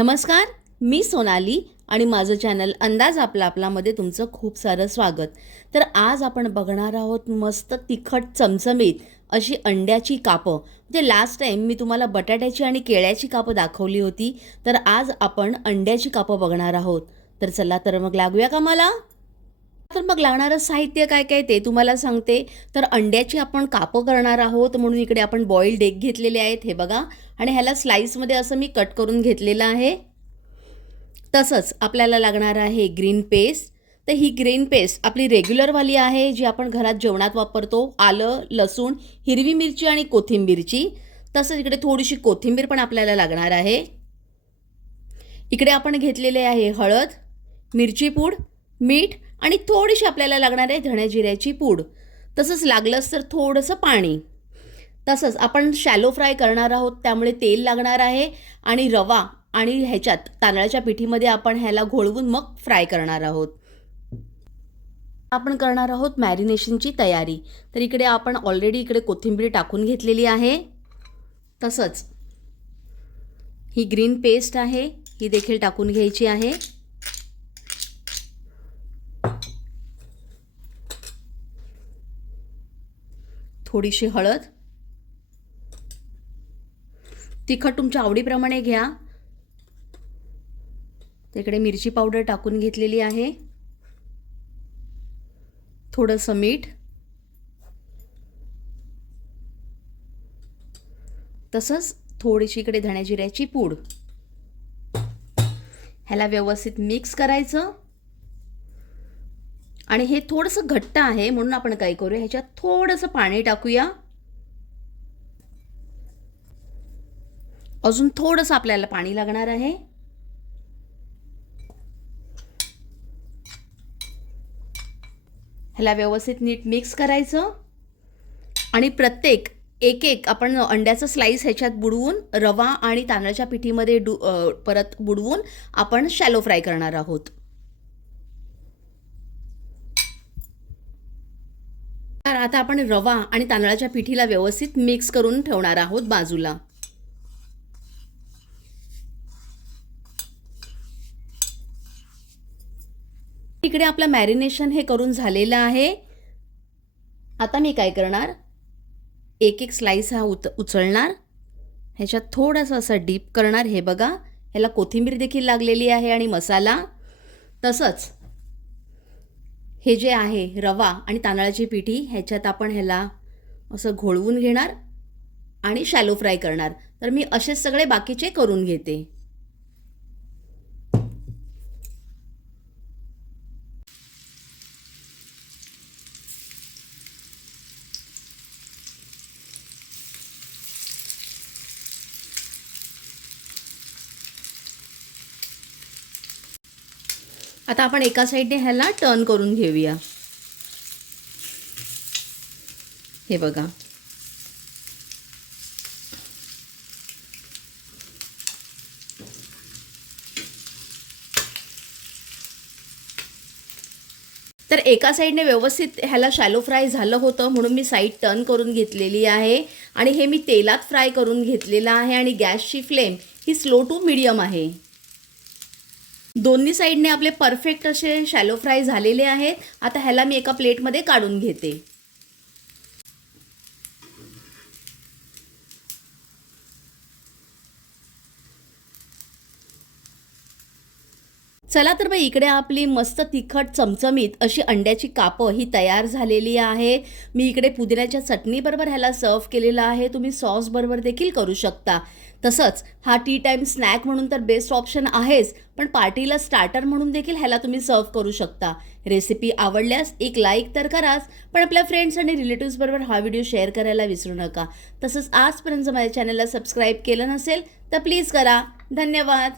नमस्कार मी सोनाली आणि माझं चॅनल अंदाज आपला आपलामध्ये तुमचं खूप सारं स्वागत. तर आज आपण बघणार आहोत मस्त तिखट चमचमीत अशी अंड्याची कापं. म्हणजे लास्ट टाईम मी तुम्हाला बटाट्याची आणि केळ्याची कापं दाखवली होती तर आज आपण अंड्याची कापं बघणार आहोत. तर चला तर मग लागूया का मला तर मग लागणारं साहित्य काय काय ते तुम्हाला सांगते. तर अंड्याची आपण कापं करणार आहोत म्हणून इकडे आपण बॉईल्ड एग घेतलेले आहेत हे बघा. आणि ह्याला स्लाईसमध्ये असं मी कट करून घेतलेलं आहे. तसंच आपल्याला लागणार आहे ग्रीन पेस्ट तर ही ग्रीन पेस्ट आपली रेग्युलरवाली आहे जी आपण घरात जेवणात वापरतो. आलं लसूण हिरवी मिरची आणि कोथिंबीरची. तसंच इकडे थोडीशी कोथिंबीर पण आपल्याला लागणार आहे. इकडे आपण घेतलेले आहे हळद मिरची पूड मीठ आणि थोडीशी आपल्याला लागणार आहे धण्या जिऱ्याची पूड. तसंच लागलंच तर थोडंसं पाणी. तसंच आपण शॅलो फ्राय करणार आहोत त्यामुळे तेल लागणार आहे आणि रवा आणि ह्याच्यात तांदळाच्या पिठीमध्ये आपण ह्याला घोळवून मग फ्राय करणार आहोत. आपण करणार आहोत मॅरिनेशनची तयारी. तर इकडे आपण ऑलरेडी इकडे कोथिंबीर टाकून घेतलेली आहे. तसंच ही ग्रीन पेस्ट आहे ही देखील टाकून घ्यायची आहे. थोडीशी हळद. तिखट तुमच्या आवडीप्रमाणे घ्या. तिकडे मिरची पावडर टाकून घेतलेली आहे. थोडंसं मीठ. तसंच थोडीशी इकडे धण्याजिऱ्याची पूड. ह्याला व्यवस्थित मिक्स करायचं. आणि हे थोडंसं घट्ट आहे म्हणून आपण काय करूया? ह्याच्यात थोडंसं पाणी टाकूया. अजून थोडंसं आपल्याला पाणी लागणार आहे. ह्याला व्यवस्थित नीट मिक्स करायचं. आणि प्रत्येक एक एक आपण अंड्याचं स्लाईस ह्याच्यात बुडवून रवा आणि तांदळाच्या पिठीमध्ये डू परत बुडवून आपण शॅलो फ्राय करणार आहोत. तर आता आपण रवा आणि तांदळाच्या पिठीला व्यवस्थित मिक्स करून ठेवणार आहोत बाजूला. इकडे आपलं मॅरिनेशन हे करून झालेलं आहे. आता मी काय करणार? एक एक स्लाईस हा उत उचलणार. ह्याच्यात थोडंसं असं डीप करणार. हे बघा ह्याला कोथिंबीर देखील लागलेली आहे आणि मसाला. तसंच हे जे आहे रवा आणि तांदळाची पिठी ह्याच्यात आपण ह्याला असं घोळवून घेणार आणि शॅलो फ्राय करणार. तर मी असेच सगळे बाकीचे करून घेते. आता आपण एका साईडने ह्याला टर्न करून घेऊया. हे बघा. तर एका साईडने व्यवस्थित ह्याला शॅलो फ्राय झालं होतं म्हणून मी साईड टर्न करून घेतलेली आहे. आणि हे मी तेलात फ्राय करून घेतलेलं आहे आणि गॅसची फ्लेम ही स्लो टू मिडियम आहे. दोन्ही साईडने आपले परफेक्ट असे शॅलो फ्राय झालेले आहेत. आता ह्याला मी एका प्लेटमध्ये काढून घेते. चला तर बाई इकडे आपली मस्त तिखट चमचमीत अशी अंड्याची कापं ही तयार झालेली आहे. मी इकडे पुदिन्याच्या चटणीबरोबर ह्याला सर्व केलेलं आहे. तुम्ही सॉसबरोबर देखील करू शकता. तसंच हा टी टाईम स्नॅक म्हणून तर बेस्ट ऑप्शन आहेच पण पार्टीला स्टार्टर म्हणून देखील ह्याला तुम्ही सर्व करू शकता. रेसिपी आवडल्यास एक लाईक तर कराच पण आपल्या फ्रेंड्स आणि रिलेटिव्सबरोबर हा व्हिडिओ शेअर करायला विसरू नका. तसंच आजपर्यंत माझ्या चॅनलला सबस्क्राईब केलं नसेल तर प्लीज करा. धन्यवाद.